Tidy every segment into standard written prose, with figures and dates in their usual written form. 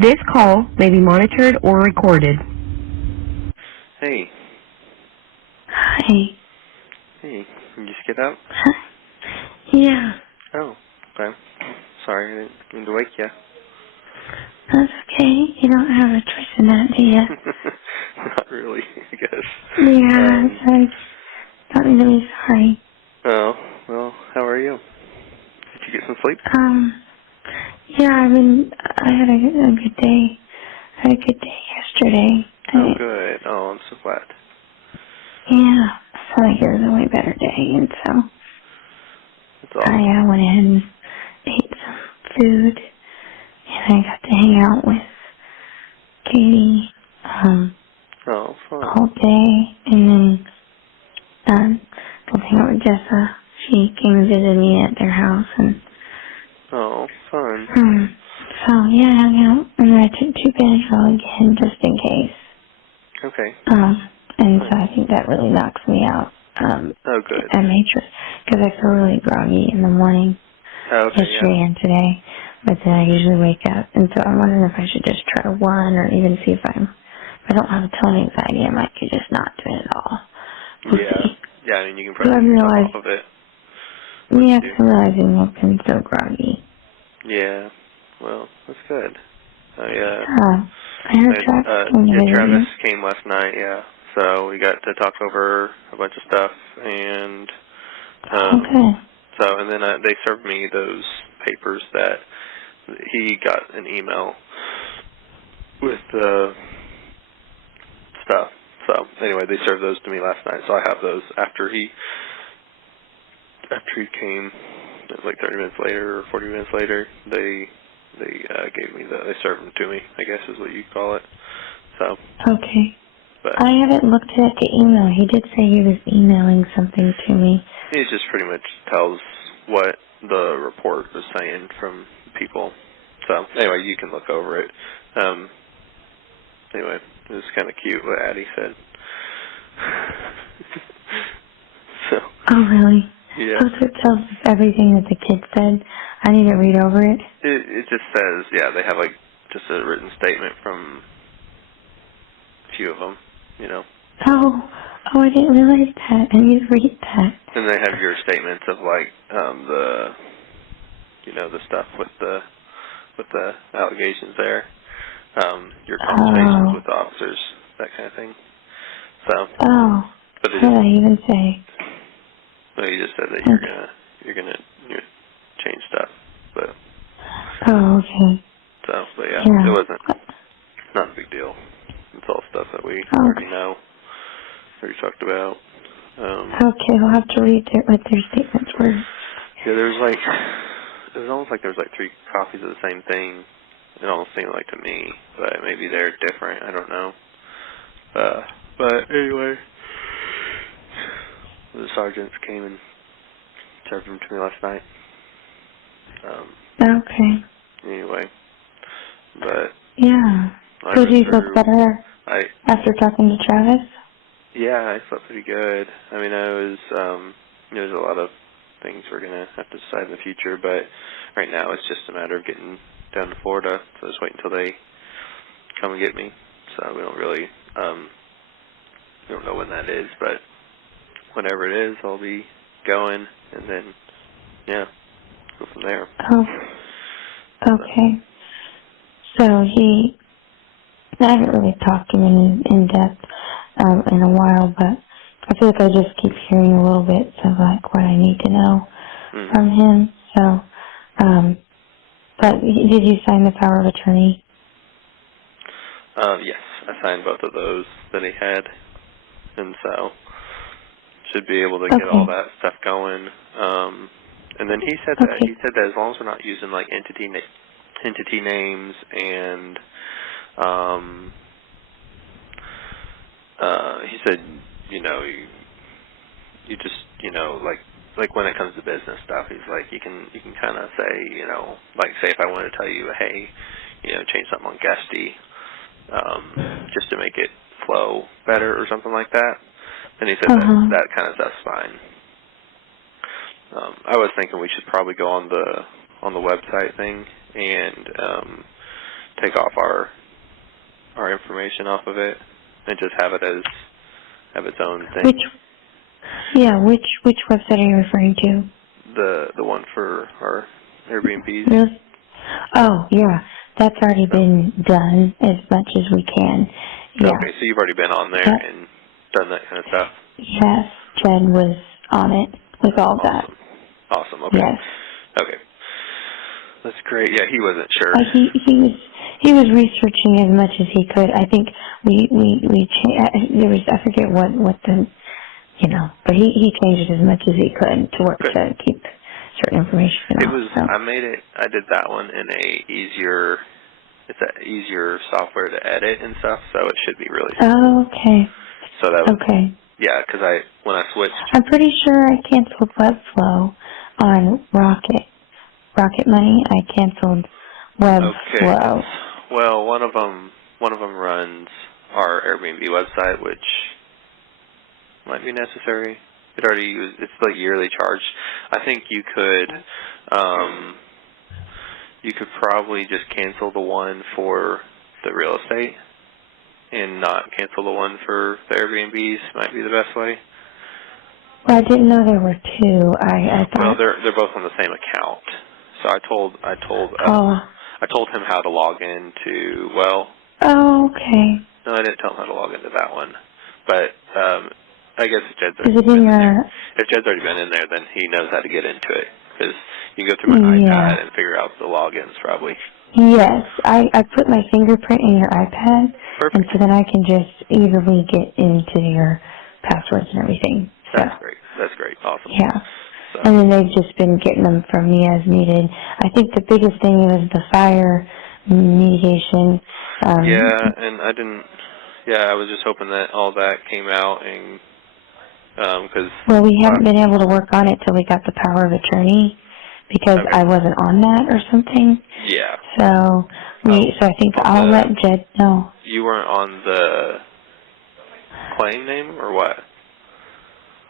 This call may be monitored or recorded. Hey. Hi. Hey. You just get up? Yeah. Oh, okay. Sorry, I didn't mean to wake you. That's okay. You don't have a choice in that, do you? Not really, I guess. Yeah, I don't need to be sorry. Oh, well, how are you? Did you get some sleep? Yeah, I had a good day. I had a good day yesterday. Oh, good. Oh, I'm so glad. Yeah, I felt like it was a way better day, and so That's awesome. I went ahead and ate some food, and I got to hang out with Katie, Oh, fun. all day, and then got to hang out with Jessa. She came and visited me at their house, and Oh, fun. so yeah, I hung out, and then I took 2 Benadryl again, just in case. Okay. And so Nice. I think that really knocks me out. Oh, good. I made sure, because I feel really groggy in the morning, Oh, okay, yeah. yesterday and today, but then I usually wake up, and so I'm wondering if I should just try one, or even see if if I don't have tone anxiety, I might could just not do it at all. We'll Yeah. see. Yeah, I mean, you can But I probably get yourself realized, off of it once yeah, you do. I'm realizing I've been so groggy. Yeah. Well, that's good. I heard Travis came to Yeah, visit Travis you. came last night, yeah. So we got to talk over a bunch of stuff, and Okay. and then they served me those papers that he got an email with the stuff. So anyway, they served those to me last night. So I have those after he came, it was like 30 minutes later or 40 minutes later. They gave me they served them to me, I guess is what you call it. So, Okay. but I haven't looked at the email. He did say he was emailing something to me. it just pretty much tells what the report was saying from people. So anyway, you can look over it. Anyway, it was kind of cute what Addie said. So Oh, really? yeah, Oh, so it tells us everything that the kid said. I need to read over it. it just says they have like just a written statement from a few of them, you know. Oh, I didn't realize that. I need to read that. And they have your statements of like the stuff with the allegations there, your conversations Oh. with the officers, that kind of thing. So, Oh. but it What just did I even say? you just said that Okay. you're gonna change stuff, but Oh, okay. but yeah, it Yeah. wasn't not a big deal. It's all stuff that we already Okay. know, already talked about. Okay, we'll have to read what their statements were. Yeah, it was almost like there was like 3 copies of the same thing. It almost seemed like to me, but maybe they're different. I don't know. But anyway, the sergeants came and served them to me last night. Okay. Anyway, but Yeah. I So do went you feel through. better I after talking to Travis? Yeah, I felt pretty good. I mean, there's a lot of things we're gonna have to decide in the future, but right now it's just a matter of getting down to Florida. So just wait until they come and get me. So we don't really, we don't know when that is, but whenever it is, I'll be going, and then yeah, go from there. Oh, So okay. So I haven't really talked to him in depth in a while, but I feel like I just keep hearing a little bit of like what I need to know mhm. from him. So, but did you sign the power of attorney? Yes, I signed both of those that he had, and so should be able to get all Okay. that stuff going. And then he said Okay. as long as we're not using like entity names and he said you just like when it comes to business stuff, he's like you can kind of say like say if I want to tell you hey change something on Guesty just to make it flow better or something like that. And he said Uh-huh. that kind of stuff's fine. I was thinking we should probably go on the website thing and take off our information off of it and just have it as its own thing. Which website are you referring to? The one for our Airbnbs. Really? Oh, yeah. That's already been done as much as we can. Yeah. Okay, so you've already been on there and done that kind of stuff? Yes, Jed was on it with all that. Awesome, okay. Yes. Okay. That's great. Yeah, he wasn't sure. He was researching as much as he could. I think there was, I forget what the, but he changed it as much as he could to work to keep certain information off. I did that one in it's an easier software to edit and stuff, so it should be really simple. Oh, okay. So that was, okay. Yeah, because when I switched. I'm pretty sure I canceled Webflow on Rocket Money. I canceled Webflow. Okay. Well, one of them runs our Airbnb website, which might be necessary. It's like yearly charged. I think you could probably just cancel the one for the real estate and not cancel the one for the Airbnbs. Might be the best way. Well, I didn't know there were two. I thought. Well, they're both on the same account. So I told him how to log into. Well. Oh, okay. No, I didn't tell him how to log into that one. But I guess if Jed's already been in there, then he knows how to get into it. Because you can go through my iPad and figure out the logins, probably. Yes, I put my fingerprint in your iPad, Perfect. And so then I can just easily get into your passwords and everything. So, That's great. Awesome. Yeah. So. And then they've just been getting them from me as needed. I think the biggest thing was the fire mitigation. And I didn't. Yeah, I was just hoping that all that came out and because. Well, we haven't been able to work on it till we got the power of attorney because I wasn't on that or something. Yeah. So I think I'll let Jed know. You weren't on the claim name or what?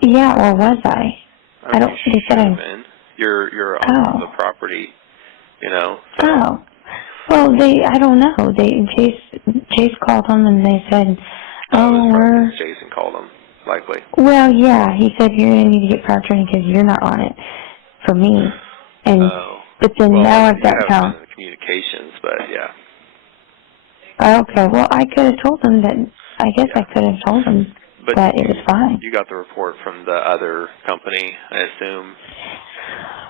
Yeah, or was I? I don't. They said I'm. You're on the property, So. Oh. Well, I don't know. Chase called them and they said, Jason called them, likely. Well, yeah, he said you're going to need to get power attorney because you're not on it for me. And but then now I've got how. Communications, but yeah. Okay, well, I could have told them that. I guess I could have told them that it was fine. You got the report from the other company, I assume.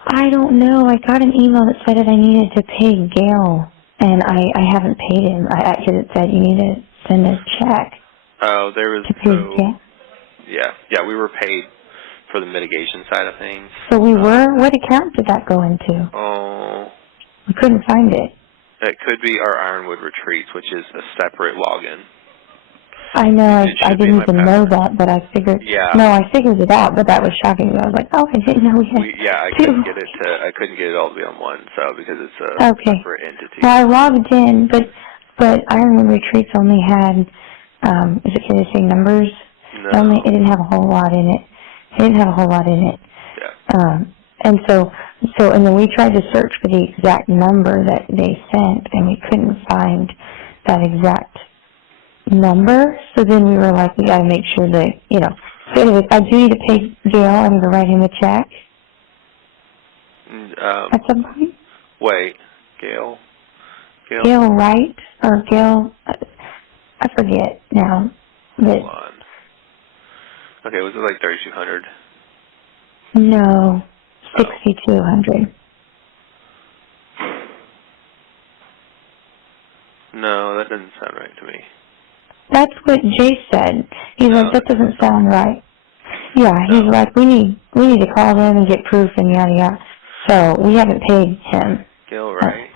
I don't know. I got an email that said that I needed to pay Gail, and I haven't paid him. Because it said you need to send a check. Oh, there was to pay Gail. Yeah, we were paid for the mitigation side of things. So we were. What account did that go into? Oh, we couldn't find it. It could be our Ironwood Retreats, which is a separate login. I know. I didn't even know that, but I figured. Yeah. No, I figured it out, but that was shocking. I was like, oh, I didn't know we had I two. couldn't get it all to be on one, so because it's a separate entity. Well, I logged in, but Ironwood Retreats only had. Is it going to say numbers? No. It didn't have a whole lot in it. Yeah. And and then we tried to search for the exact number that they sent, and we couldn't find that exact number. So then we were like, we got to make sure that, So anyway, I do need to pay Gail. I need to write him a check at some point. Wait, Gail? Gail Wright or Gail? I forget now. Hold on. Okay, was it like 3,200? No, 6,200. No, that doesn't sound right to me. That's what Jay said. He's like, that doesn't sound right. Yeah, he's like, we need to call them and get proof and yada yada. So we haven't paid him. Gil Wright.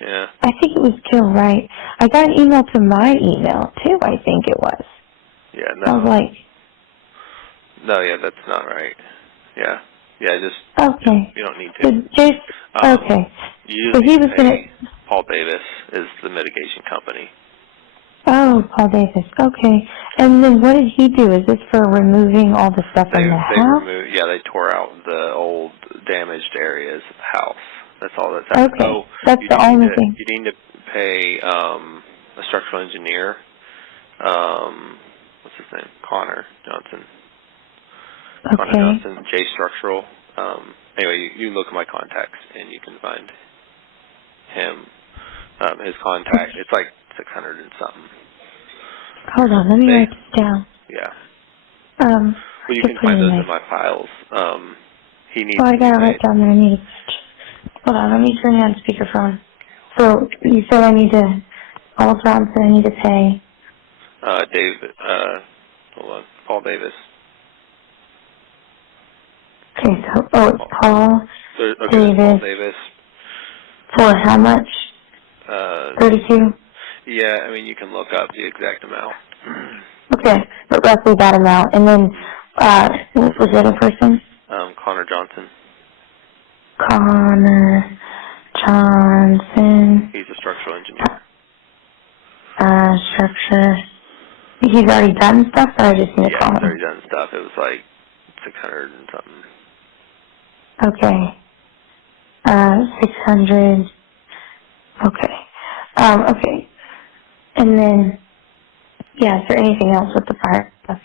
Yeah. I think it was Gil Wright. I got an email to my email too. I think it was. Yeah. No. I was like. No, yeah, that's not right. Yeah. Yeah, just. Okay. You don't need to. So Jay. Okay. So he was gonna. Paul Davis is the mitigation company. Oh, Paul Davis. Okay. And then what did he do? Is this for removing all the stuff from the house? They tore out the old damaged areas of the house. That's all that's happening. Okay, Oh, that's the only thing. You need to pay a structural engineer. What's his name? Connor Johnson. Okay. Connor Johnson, J Structural. Anyway, you look at my contacts and you can find him. His contact, it's like 600 and something. Hold on, let me write this down. Yeah. Um, Well, you can find those in my files. He needs. Oh, I to gotta be write down that I need. Hold on, let me turn you on speakerphone. So you said I need to. Paul Johnson, I need to pay. David. Hold on. Paul Davis. Okay, so it's Paul Davis. Paul Davis. For how much? 32. Yeah, I mean you can look up the exact amount. Okay, but roughly that amount. And then, what was the other person? Connor Johnson. Connor Johnson. He's a structural engineer. Structure. He's already done stuff, or I just need to call him? Yeah, he's already done stuff. It was like 600 and something. Okay. 600. Okay. Okay. And then, yeah, is there anything else with the fire stuff?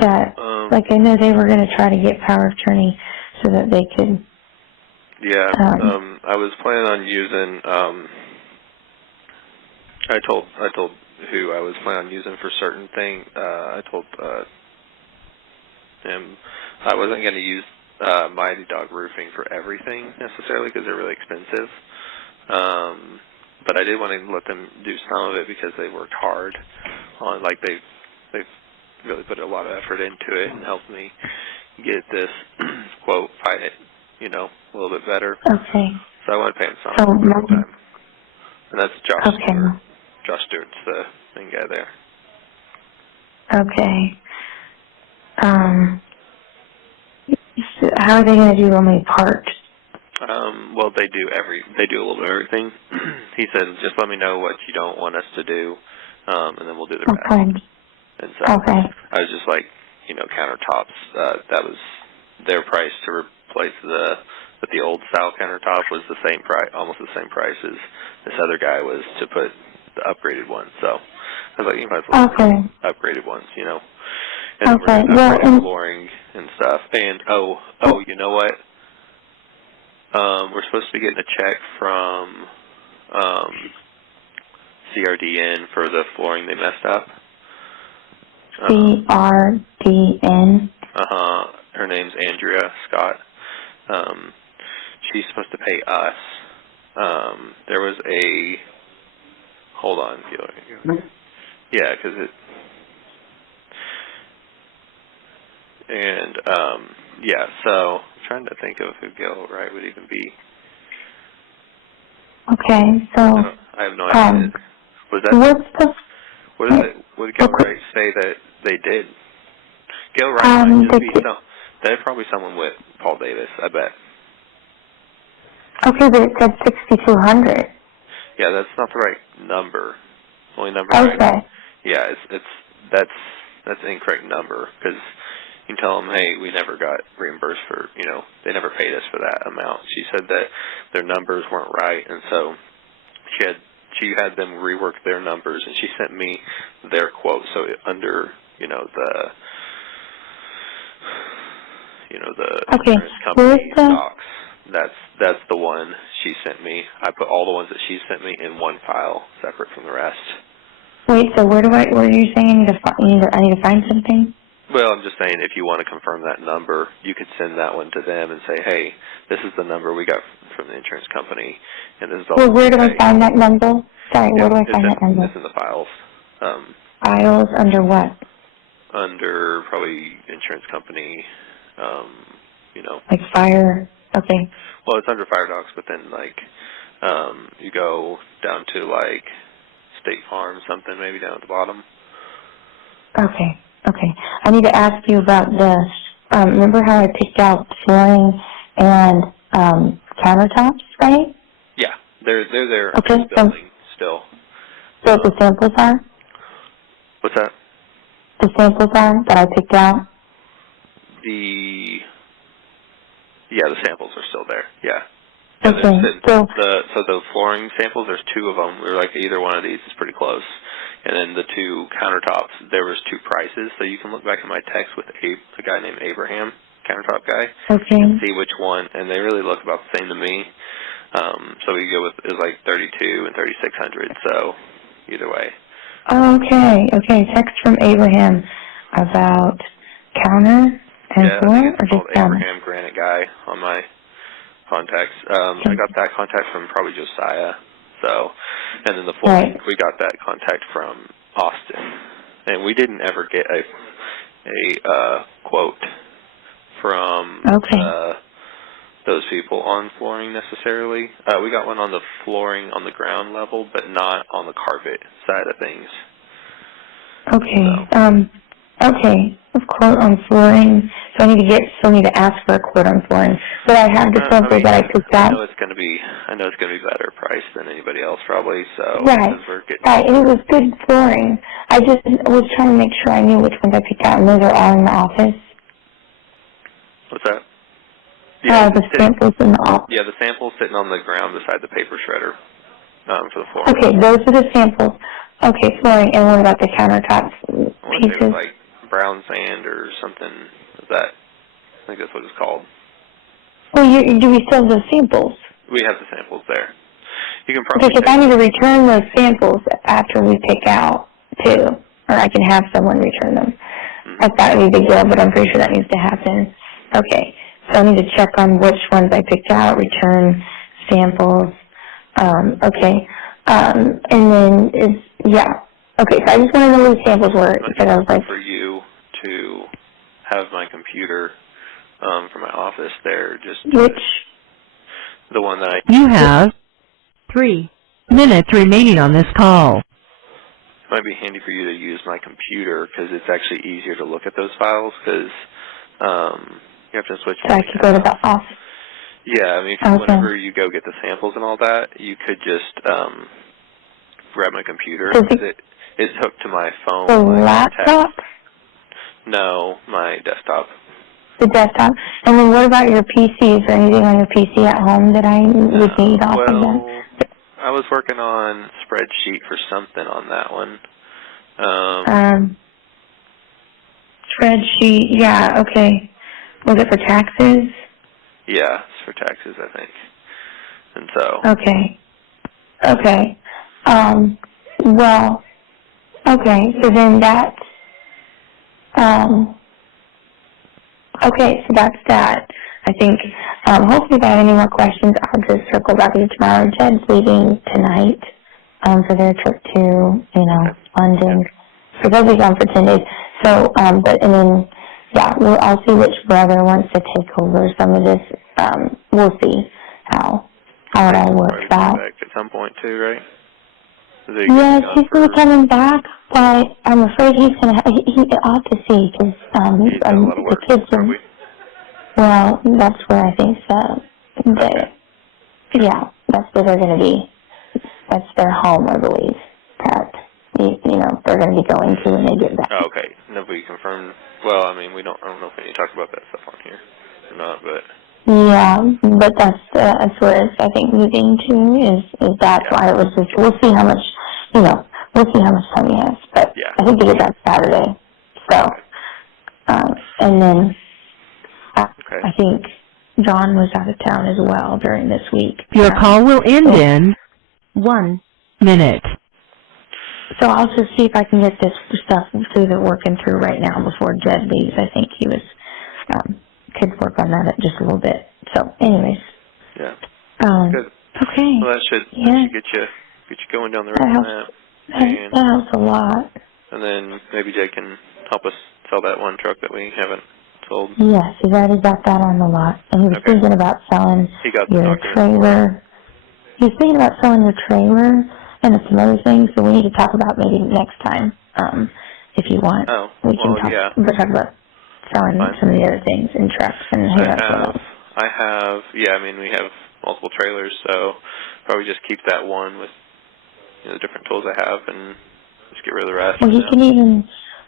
That, like, I know they were going to try to get power of attorney so that they could. Yeah, I was planning on using, I told who I was planning on using for certain things. I told him I wasn't going to use Mighty Dog Roofing for everything necessarily because they're really expensive. But I did want to let them do some of it because they worked hard on, like they've really put a lot of effort into it and helped me get this quote, find it, a little bit better. Okay. So I want to pay him some time. And that's Josh Stewart. Josh Stewart's the main guy there. Okay. How are they going to do only part? Well, they do a little bit of everything. He said, just let me know what you don't want us to do, and then we'll do the rest. Okay. And so I was just like, countertops, that was their price to replace but the old style countertop was the same price, almost the same price as this other guy was to put the upgraded one. So I was like, you might as well do upgraded ones, And then we're going to upgrade flooring and stuff. And you know what? We're supposed to be getting a check from CRDN for the flooring they messed up. CRDN? Her name's Andrea Scott. She's supposed to pay us. There was a... Hold on. Yeah, because it... And, yeah, so I'm trying to think of who Gail Wright would even be. Okay, so... I have no idea. Was that... What did Gail Wright say that they did? Gail Wright might just be that'd probably someone with Paul Davis, I bet. Okay, but it said 6,200. Yeah, that's not the right number. Only number. Okay. Yeah, that's an incorrect number because you can tell them, hey, we never got reimbursed for, they never paid us for that amount. She said that their numbers weren't right, and so she had them rework their numbers, and she sent me their quote. So under, the insurance company docs, that's the one she sent me. I put all the ones that she sent me in one file, separate from the rest. Wait, so where are you saying I need to find something? Well, I'm just saying if you want to confirm that number, you could send that one to them and say, hey, this is the number we got from the insurance company, and this is all. Well, where do I find that number? Sorry, where do I find that number? It's in the files. Files under what? Under probably insurance company, Like fire, okay. Well, it's under fire docs, but then you go down to State Farm, something maybe down at the bottom. Okay. I need to ask you about remember how I picked out flooring and countertops, right? Yeah, they're there. Okay. Building still. So the samples are? What's that? The samples are that I picked out? Yeah, the samples are still there. Yeah. Okay. So the flooring samples, there's 2 of them. We're like, either one of these is pretty close. And then the 2 countertops, there was 2 prices, so you can look back at my text with a guy named Abraham, countertop guy, and see which one, and they really look about the same to me. So we go with, it was like 32 and 3600, so either way. Okay. Text from Abraham about counter and Yeah, I floor, think or it's just called counter? Abraham Granite Guy on my contacts. I got that contact from probably Josiah. So, and then the flooring, we got that contact from Austin, and we didn't ever get a quote from those people on flooring necessarily. We got one on the flooring on the ground level, but not on the carpet side of things. Okay. A quote on flooring. So I need to ask for a quote on flooring. But I have the sample that I picked out. I know it's gonna be better priced than anybody else probably. So right, and it was good flooring. I just was trying to make sure I knew which ones I picked out, and those are all in the office. What's that? Yeah, the samples in the office. Yeah, the samples sitting on the ground beside the paper shredder for the flooring. Okay, those are the samples. Okay, flooring, and what about the countertop pieces? I want to say it was like brown sand or something like that. I think that's what it's called. Well, do we still have those samples? We have the samples there. You can probably. Because if I need to return those samples after we pick out too, or I can have someone return them. I thought it would be a big deal, but I'm pretty sure that needs to happen. Okay, so I need to check on which ones I picked out, return samples. Okay, and then Okay, so I just want to know what the samples were. Because I was like, for you to have my computer from my office there, the one that I... You have 3 minutes remaining on this call. It might be handy for you to use my computer because it's actually easier to look at those files because you have to switch... So I could go to the office? Yeah, I mean, whenever you go get the samples and all that, you could just grab my computer. It's hooked to my phone. The laptop? No, my desktop. The desktop? And then what about your PC? Is there anything on your PC at home that I would need off of that? I was working on a spreadsheet for something on that one. Spreadsheet, yeah, okay. Was it for taxes? Yeah, it's for taxes, I think. And so... Okay. Well, okay, so then that's... Okay, so that's that. I think, hopefully if I have any more questions, I'll just circle back with you tomorrow. Jed's leaving tonight for their trip to, London. So they'll be gone for 10 days. So, I'll see which brother wants to take over some of this. We'll see how it all works out. Back at some point too, right? Yes, he's going to be coming back, but I'm afraid he's going to I'll have to see, because the kids are, well, that's where I think so. That's where they're going to be. That's their home, I believe, that, they're going to be going to when they get back. Oh, okay. Nobody confirmed. Well, I mean, I don't know if we need to talk about that stuff on here or not, but... Yeah, but that's where it's, I think, moving to, is that's why it was just, we'll see how much, we'll see how much time he has, but I think he gets back Saturday, so, and then, I think John was out of town as well during this week. Your call will end in 1 minute. So I'll just see if I can get this stuff working through right now before Jed leaves. I think he was, could work on that just a little bit. So, anyways. Yeah. Good. Okay. Well, that should get you going down the road on that. That helps a lot. And then maybe Jed can help us sell that one truck that we haven't sold. Yes, he's already got that on the lot. And he was thinking about selling your trailer. He was thinking about selling your trailer and some other things, so we need to talk about maybe next time, if you want. We can talk about selling some of the other things in trucks and we have multiple trailers, so probably just keep that one with the different tools I have and just get rid of the rest.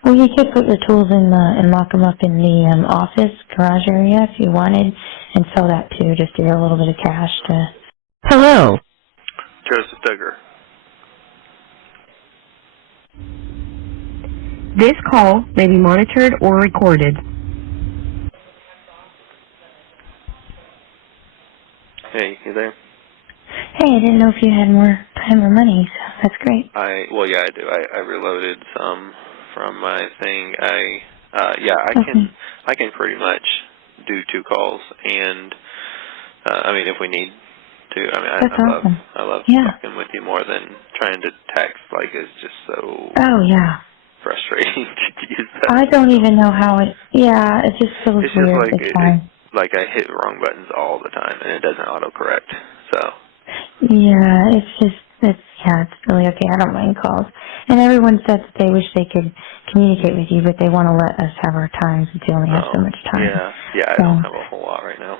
Well, you could put your tools in and lock them up in the office garage area if you wanted, and sell that too, just to get a little bit of cash to. Hello. Joseph Duggar. This call may be monitored or recorded. Hey, you there? Hey, I didn't know if you had more time or money, so that's great. Well, yeah, I do. I reloaded some from my thing. Okay. I can pretty much do 2 calls, and I mean, if we need to, I mean, That's awesome. I love Yeah. talking with you more than trying to text. Like, it's just so Oh, yeah. frustrating to use that I don't system. even know how it, yeah, it just feels It's just weird. like It's fine. like I hit wrong buttons all the time, and it doesn't autocorrect. So. Yeah, it's really okay. I don't mind calls. And everyone says that they wish they could communicate with you, but they want to let us have our time since we only have so Oh, much time. yeah. I So, don't have a whole lot right now.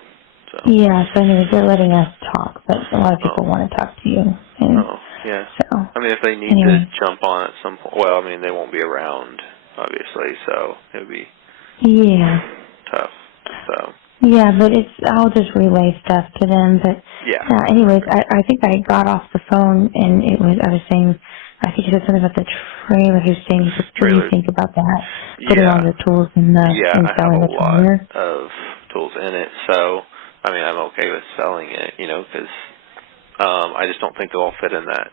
So. yeah, so anyways, they're letting us talk, but a lot of Oh. people want to talk to you. And Oh, yeah. so, I mean, if they need to anyway. jump on at some point, well, I mean, they won't be around, obviously, so it would be Yeah. tough. So. Yeah, but I'll just relay stuff to them. But Yeah. anyways, Perfect. I think I got off the phone and I was saying, I think you said something about the trailer. He was saying, what do you Trailers. think about that? Putting all Yeah. the tools in Yeah, and I have selling a the lot trailer? of tools in it, so, I mean, I'm okay with selling it, because I just don't think they'll all fit in that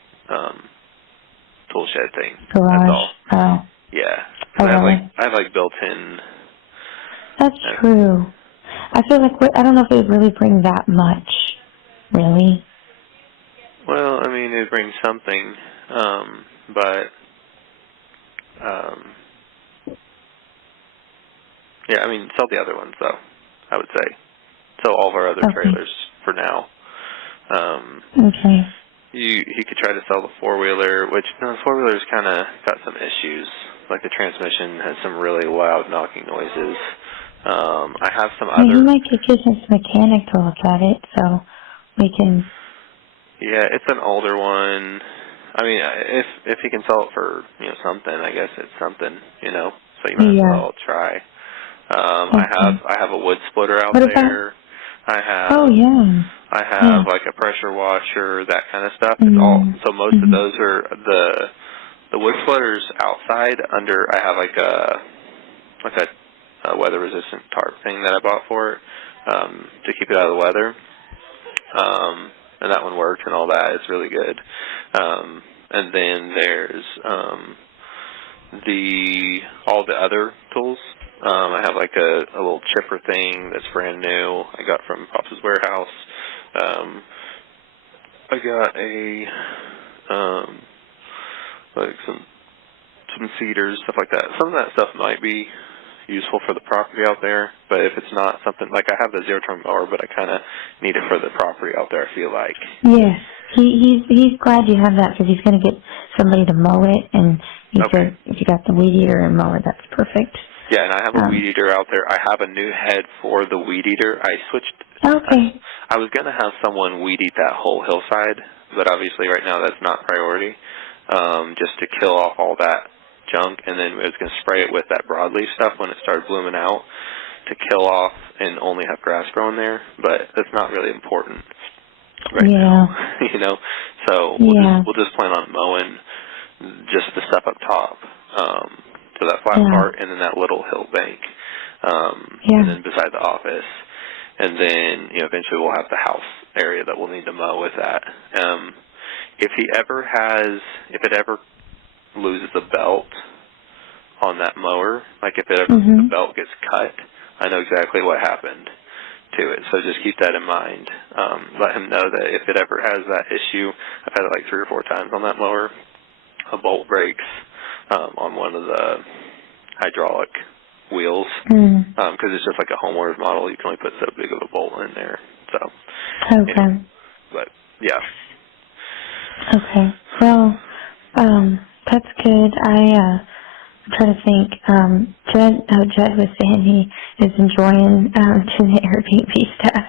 tool shed thing. That's Garage? all. Oh. Yeah. Oh, Because really? I have like built-in. That's true. I feel like, I don't know if it would really bring that much, really. Well, I mean, it brings something, but yeah, I mean, sell the other ones though. I would say sell all of our other Okay. trailers for now. Okay. He could try to sell the 4-wheeler, which no, the 4-wheeler's kind of got some issues. Like the transmission has some really loud knocking noises. I have some Yeah, he other. might get his mechanic to look at it, so we can. Yeah, it's an older one. I mean, if he can sell it for something, I guess it's something. So you might as Yeah. well try. Okay. I have a wood splitter out What about? there. I Oh have yeah. I Yeah. have like a pressure washer, that kind of stuff. It's all Mm. so most of Mhm. those are the wood splitters outside under. I have like a weather resistant tarp thing that I bought for it to keep it out of the weather. And that one works and all that. It's really good. And then there's all the other tools. I have like a little chipper thing that's brand new. I got from Pop's warehouse. I got like some cedars, stuff like that. Some of that stuff might be useful for the property out there, but if it's not something like I have the zero-turn mower, but I kind of need it for the property out there. I feel like. Yes. He's glad you have that because he's going to get somebody to mow it, and he Okay. said if you got the weed eater and mower, that's perfect. Yeah, and I have a weed eater out there. I have a new head for the weed eater. I switched. Okay. I was going to have someone weed eat that whole hillside, but obviously right now that's not priority. Just to kill off all that junk, and then I was going to spray it with that broadleaf stuff when it started blooming out to kill off and only have grass growing there. But that's not really important right now, So we'll just plan on mowing just the stuff up top, so that flat part, and then that little hill bank, and then beside the office, and then eventually we'll have the house area that we'll need to mow with that. If it ever loses the belt on that mower, like if the belt gets cut, I know exactly what happened to it. So just keep that in mind. Let him know that if it ever has that issue, I've had it like 3 or 4 times on that mower, a bolt breaks on one of the hydraulic wheels, because it's just like a homeowner's model. You can only put so big of a bolt in there. So, Okay. But yeah. Okay. Well, that's good. I'm trying to think. Judd was saying he is enjoying doing the Airbnb stuff.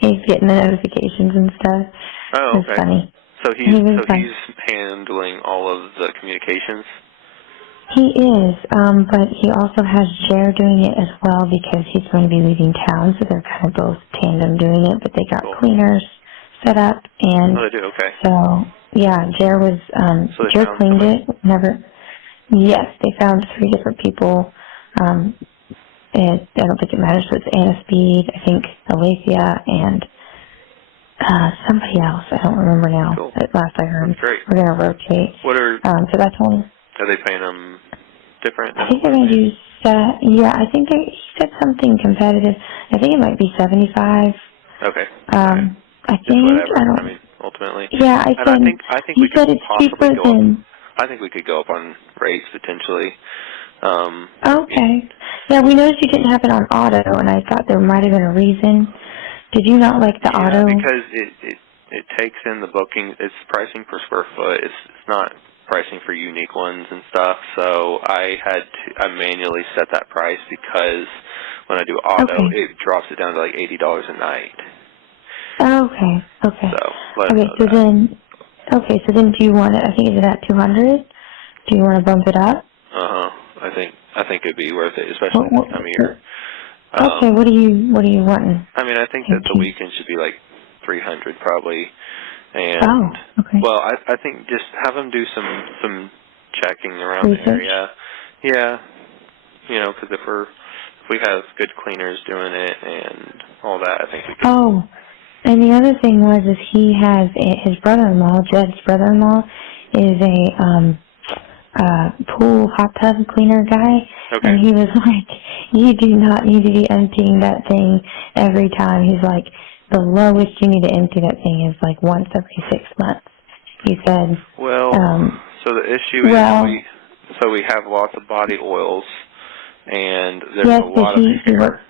He's getting the notifications and stuff. Oh, It's okay. funny. So He was like, he's handling all of the communications. He is, but he also has Jer doing it as well because he's going to be leaving town, so they're kind of both tandem doing it, but they got Cool. cleaners set up, and Oh, they do? Okay. so, yeah, Jer was, So they Jer found cleaned somebody? it, yes, they found 3 different people, and I don't think it matters, so it's Anna Speed, I think Alethea, and somebody else, I don't remember now, Cool. at last I heard. That's great. We're going to rotate. What are So that's one. they paying them different I than think what they're going to they? do, I think he said something competitive. I think it might be 75. Okay. Okay. I Just think, whatever. I I don't, mean, ultimately. yeah, And I think he we could said it's possibly cheaper go up. than, I think we could go up on rates potentially. okay. Yeah, we noticed you didn't have it on auto, and I thought there might have been a reason. Did you not like the Yeah, auto? because it takes in the booking. It's pricing per square foot. It's not pricing for unique ones and stuff. So I manually set that price because when I do auto, Okay. it drops it down to like $80 a night. Okay, okay. So let them Okay, know so that. then, do you want it, I think it's at 200? Do you want to bump it up? I think it'd be worth it, especially What, this what, time of year. okay, what are you wanting? I mean, I think that the weekend should be like 300 probably, Oh, and okay. well, I think just have them do some checking around the Research? area. Yeah, because if we have good cleaners doing it and all that, I think we could. Oh, and the other thing is he has, his brother-in-law, Jed's brother-in-law, is a, pool hot tub cleaner guy, Okay. and he was like, you do not need to be emptying that thing every time. He's like, the lowest you need to empty that thing is like once every 6 months. He said, Well, so the issue well, is we have lots of body oils, and there's yes, a but lot of hair.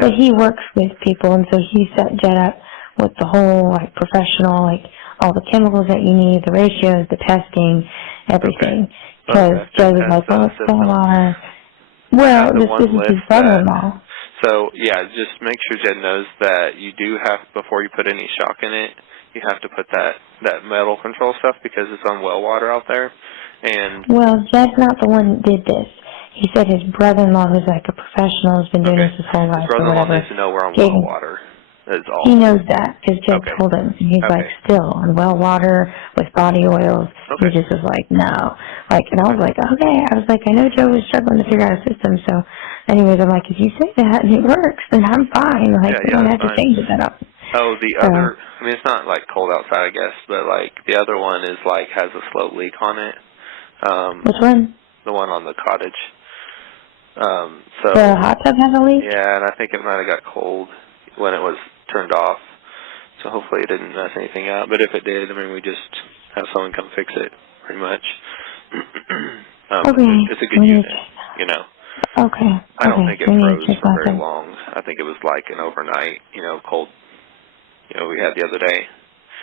but he works with people, and so he set Jed up with the whole, like, professional, like, all the chemicals that you need, the ratios, the testing, everything. Because Okay, Jed was like, fantastic what's going system. on? I Well, have the this one is his list that. brother-in-law. So yeah, just make sure Jed knows that you do have, before you put any shock in it, you have to put that metal control stuff because it's on well water out there. And Well, Jed's not the one that did this. He said his brother-in-law, who's like a professional, has been doing okay, this his whole his life or brother-in-law whatever, needs to know we're on gave well him. water. That's all. He knows that because Jed Okay. told him. And he's like, Okay. still on well water with body oils. He Okay. just was like, no. Like, and I was Okay. like, okay. I was like, I know Joe was struggling to figure out a system. So, anyways, I'm like, if you say that and it works, then I'm fine. Like, we Yeah, don't that's have to fine. change it that up. Oh, the So, other. I mean, it's not like cold outside, I guess, but like the other one is like has a slow leak on it. which one? The one on the cottage. The hot tub has a leak? Yeah, and I think it might have got cold when it was turned off. So hopefully it didn't mess anything up. But if it did, I mean, we just have someone come fix it, pretty much. Okay. It's a good unit. Okay. I don't Okay. think it So we need to froze check for out very there. long. I think it was like an overnight, cold, we had the other day.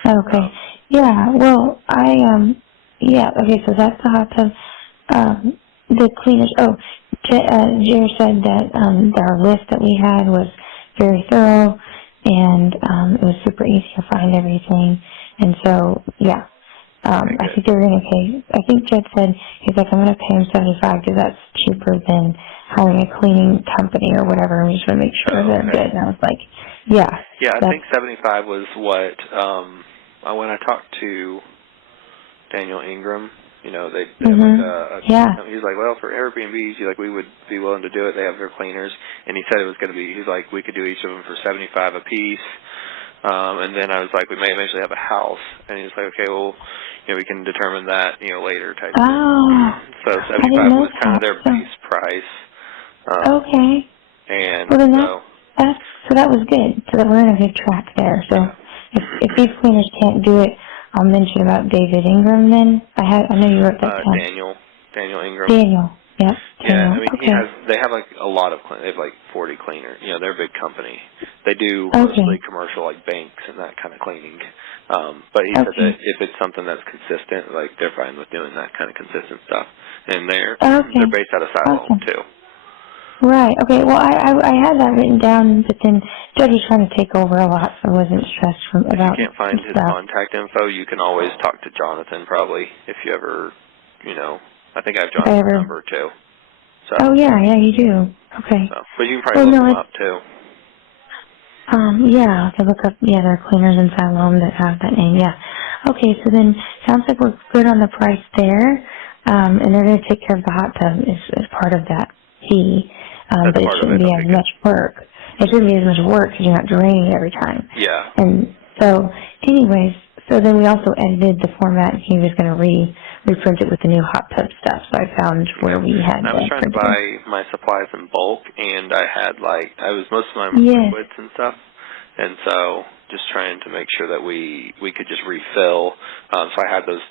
Okay. Yeah, well, okay, so that's the hot tub. The cleaners, Jer said that, our list that we had was very thorough, and, it was super easy to find everything, and so, yeah. Okay, I good. think they were going to pay, I think Jed said, he's like, I'm going to pay him 75 because that's cheaper than hiring a cleaning company or whatever, and we just want to make sure they're Okay. good. And I was like, yeah. Yeah, I think 75 was what, when I talked to Daniel Ingram, they have like yeah. he's like, well, for Airbnbs, we would be willing to do it. They have their cleaners. And he said it was going to be, he's like, we could do each of them for 75 a piece. And then I was like, we may eventually have a house. And he was like, okay, well, we can determine that, later type thing. So 75 was kind of their base price. Okay. And well, then so. that was good. So that we're in a good track there. So if these cleaners can't do it, I'll mention about David Ingram then. I know you wrote that down. Daniel Ingram. Daniel. Yep. Yeah, I mean, okay. they have like a lot of they have like 40 cleaners. They're a big company. They do Okay. mostly commercial like banks and that kind of cleaning. But he said that if it's something that's consistent, like they're fine with doing that kind of consistent stuff. And they're based out of Silo too. Right. Okay. Well, I had that written down, but then Judge was trying to take over a lot, so I wasn't stressed about. If you can't find his contact info, you can always talk to Jonathan. Probably if you ever, I think I have If I John's ever... number too. So. Oh, yeah, you do. Okay. So, but you can probably look them up too. Yeah, I could look up, there are cleaners in Siloam that have that name, yeah. Okay, so then, sounds like we're good on the price there, and they're going to take care of the hot tub as part of that fee, That's but it part of shouldn't it. be Okay, as good. much work. It shouldn't be as much work because you're not draining it every time. Yeah. And so, anyways, so then we also edited the format, and he was going to reprint it with the new hot tub stuff, so I found where Okay. we had I was trying to printed. buy my supplies in bulk, and I had most of my Yes. liquids and stuff, and so just trying to make sure that we could just refill. So I had those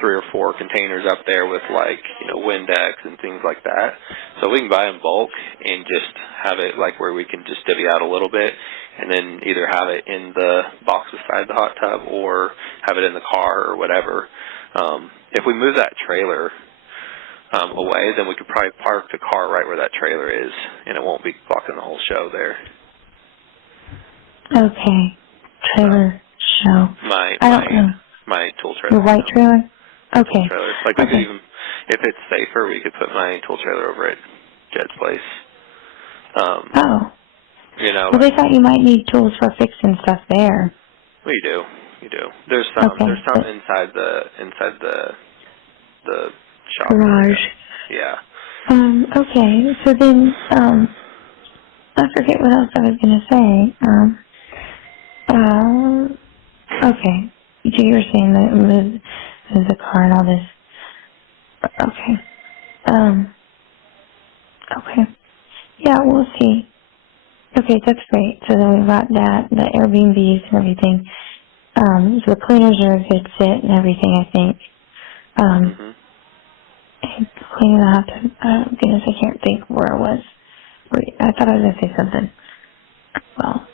3 or 4 containers up there with Windex and things like that. So we can buy in bulk and just have it where we can just divvy out a little bit, and then either have it in the box beside the hot tub or have it in the car or whatever. If we move that trailer away, then we could probably park the car right where that trailer is, and it won't be blocking the whole show there. Okay. Trailer show. My tool trailer. Your white trailer? Okay. Tool trailer. We could even, if it's safer, we could put my tool trailer over at Jed's place. Well, they thought you might need tools for fixing stuff there. Well, you do. There's some. Okay. There's some inside the shop garage. area. Yeah. Okay. So then, I forget what else I was gonna say. Okay. So you were saying that move the car and all this. Okay. Okay. Yeah, we'll see. Okay, that's great. So then we've got that, the Airbnbs and everything. So the cleaners are a good fit and everything, I think. And cleaning the hot tub, goodness, I can't think where it was. I thought I was going to say something. Well.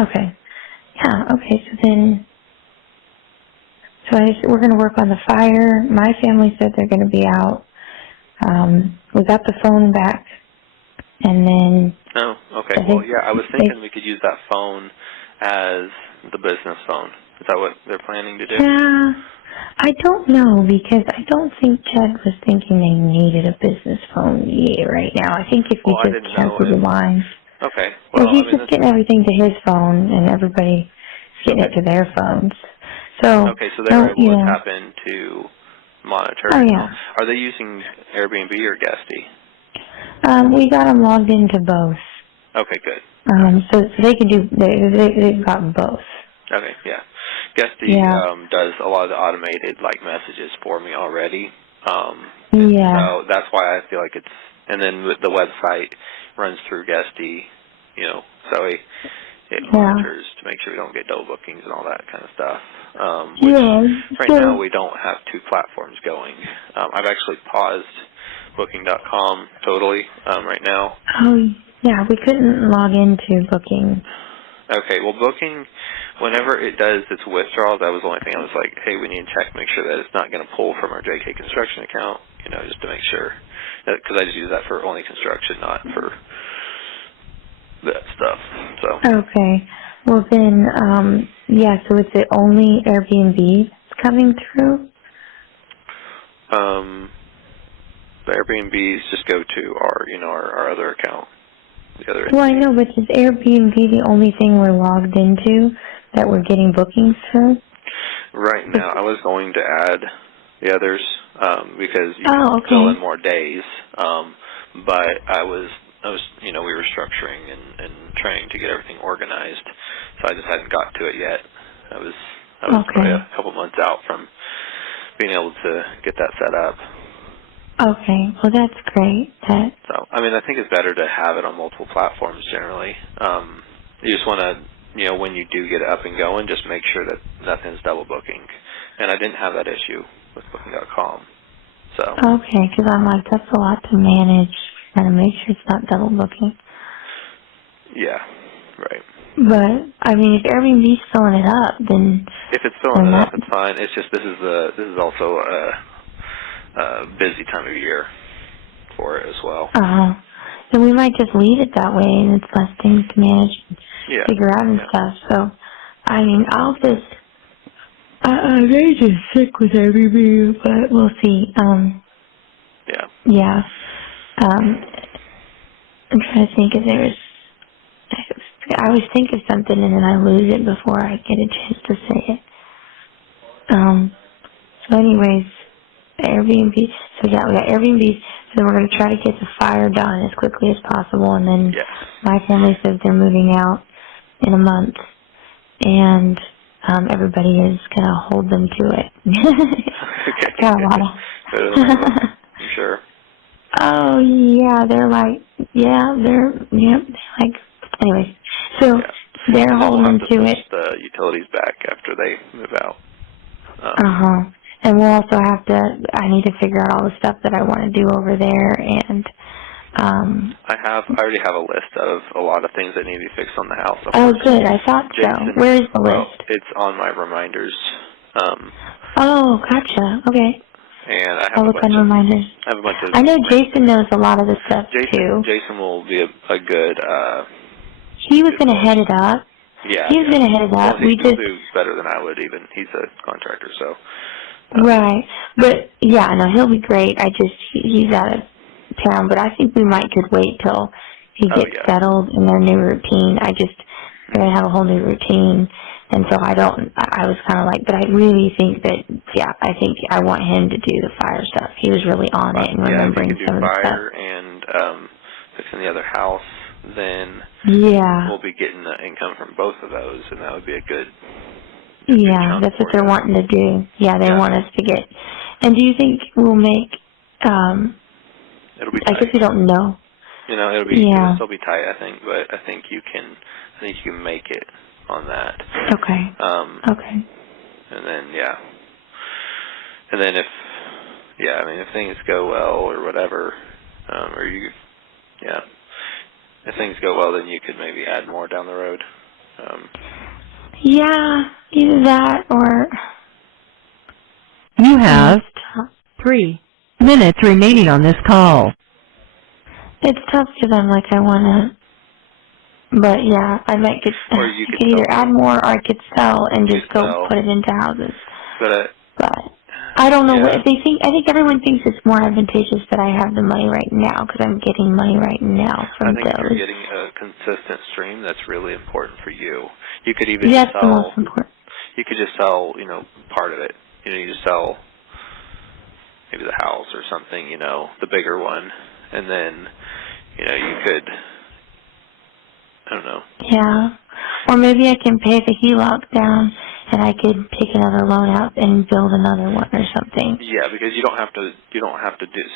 Okay. Yeah, okay, so then, we're going to work on the fire. My family said they're going to be out. We got the phone back, and then... Oh, okay. Well, yeah, I was thinking we could use that phone as the business phone. Is that what they're planning to do? Yeah, I don't know, because I don't think Chad was thinking they needed a business phone right now. I think if we just canceled the line... Okay. Well, he's just getting everything to his phone, and everybody getting it to their phones. So... Okay, so they're able to tap into monitoring. Oh, yeah. Are they using Airbnb or Guesty? We got them logged into both. Okay, good. So they can do, they've got both. Okay, yeah. Guesty does a lot of the automated messages for me already. So that's why I feel like it's, and then the website runs through Guesty, so it monitors to make sure we don't get double bookings and all that kind of stuff. Right now we don't have 2 platforms going. I've actually paused Booking.com totally right now. Oh, yeah, we couldn't log into Booking. Okay, well, Booking, whenever it does its withdrawals, that was the only thing I was like, hey, we need to check, make sure that it's not going to pull from our JK Construction account, just to make sure. Because I just use that for only construction, not for that stuff. So. Okay. Well, then, so is it only Airbnb that's coming through? The Airbnbs just go to our other account. The other I know, but is Airbnb the only thing we're logged into that we're getting bookings through? Right now, I was going to add the others because you can fill in more days. But I was we were structuring and trying to get everything organized, so I just hadn't got to it yet. I was probably a couple months out from being able to get that set up. Okay, well that's great. So, I think it's better to have it on multiple platforms generally. You just want to, when you do get it up and going, just make sure that nothing's double booking. And I didn't have that issue with Booking.com. So. Okay, because I'm like, that's a lot to manage. Gotta make sure it's not double booking. Yeah, right. But if Airbnb's filling it up, then if it's filling it up, it's fine. It's just this is also a busy time of year for it as well. Then we might just leave it that way, and it's less things to manage and figure out and stuff. So, I'll just They're just sick with every meal, but we'll see. Yeah. Yeah. I'm trying to think if there's... I always think of something and then I lose it before I get a chance to say it. So anyways, Airbnb. So yeah, we got Airbnb. So then we're going to try to get the fire done as quickly as possible. And then Yes. my family says they're moving out in a month. And everybody is going to hold them to it. Okay. Got a lot of... Better than I was, I'm sure. Oh, yeah, they're like, like, anyways. So Yeah. they're And then we'll holding have them to to push it. the utilities back after they move out. And we'll also have to, I need to figure out all the stuff that I want to do over there, and, I already have a list of a lot of things that need to be fixed on the house. oh, good, I thought so. Jason, Where is the well, list? it's on my reminders. Oh, gotcha, okay. And I I'll have look on reminders. I know Jason knows a lot of the stuff, too. Jason will be a good, He was going to source. head it up. Yeah. He was going to head it up. Well, he'll do better than I would even. He's a contractor, so. Right. But, yeah, no, he'll be great. He's out of town, but I think we could wait till he gets settled in their new routine. They're going to have a whole new routine, and so I was kind of like, but I really think that, I think I want him to do the fire stuff. He was really on it and remembering if he some can of do the stuff. fire and fixing the other house, then we'll be getting the income from both of those, and that would be a good yeah, that's what they're wanting to do. Yeah, they want us to get. And do you think we'll make? It'll be tight. I guess we don't know. It'll still be tight, I think, but I think you can make it on that. Okay. Okay. And then and then if things go well or whatever, if things go well, then you could maybe add more down the road. Yeah, either that or... You have 3 minutes remaining on this call. It's tough to them, like I want to... But yeah, I might get... Or you could either add more or I could sell and just go put it into houses. But I don't know what if they think. I think everyone thinks it's more advantageous that I have the money right now because I'm getting money right now from those. I think you're getting a consistent stream that's really important for you. You could even that's sell. The most important. You could just sell, part of it. You just sell maybe the house or something, the bigger one, and then, you could. I don't know. Yeah, or maybe I can pay the HELOC down. And I could take another loan out and build another one or something. Yeah, because you don't have to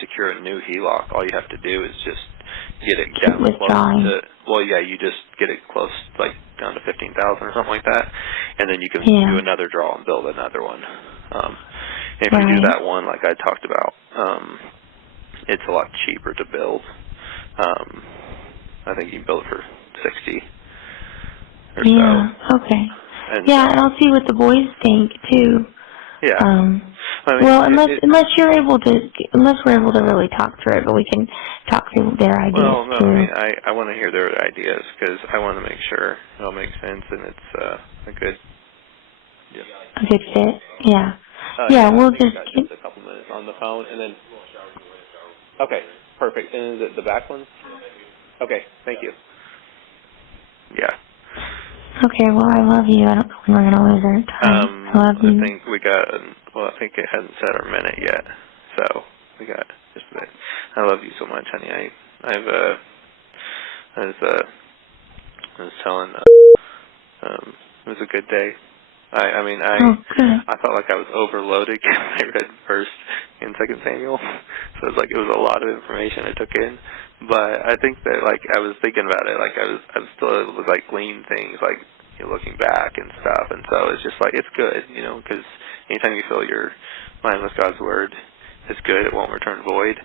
secure a new HELOC. All you have to do is just get it down close to. Well, yeah, you just get it close, like down to 15,000 or something like that, and then you can do another draw and build another one. If you do that one, like I talked about, it's a lot cheaper to build. I think you can build it for 60 or so. Yeah. Okay. And I'll see what the boys think too. Yeah. Well, unless we're able to really talk through it, but we can talk through their ideas too. Well, no, I want to hear their ideas because I want to make sure it all makes sense and it's a good. A good fit. Yeah. We'll just get a couple minutes on the phone and then. Okay, perfect. And is it the back one? Okay, thank you. Yeah. Okay, well, I love you. I don't know when we're going to lose our time. I love you. I think we got, I think it hasn't said our minute yet, so we got just a bit. I love you so much, honey. I was telling, it was a good day. I felt like I was overloaded because I read 1st and 2nd Samuel, so it was a lot of information I took in. But I think that I was thinking about it, I was still able to glean things looking back and stuff, and so it's just it's good, because anytime you fill your mind with God's word, it's good. It won't return void,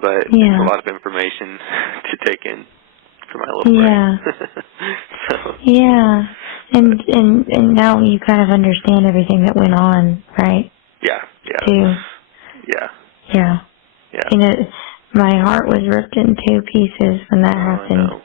but it's a lot of information to take in for my little brain. And now you kind of understand everything that went on, right? Yeah. Too. Yeah. My heart was ripped in 2 pieces when that happened. I know.